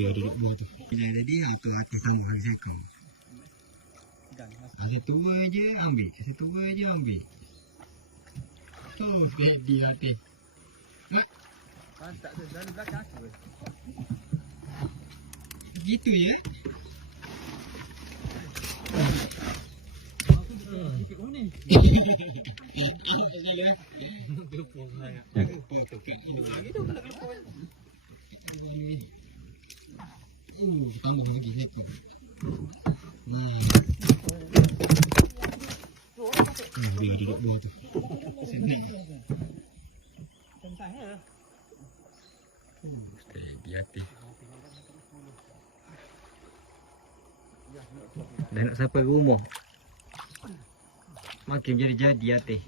Dia duduk bawah tu. Jadi auto atas tangguh lagi seekor. Satu je ambil. Oh, dia atas. Tak ada dari belakang aku. Gitu ya. Tambah lagi satu. Dia duduk bawah tu. Senang. Di atas. Dah nak sampai rumah. Makin jadi atas.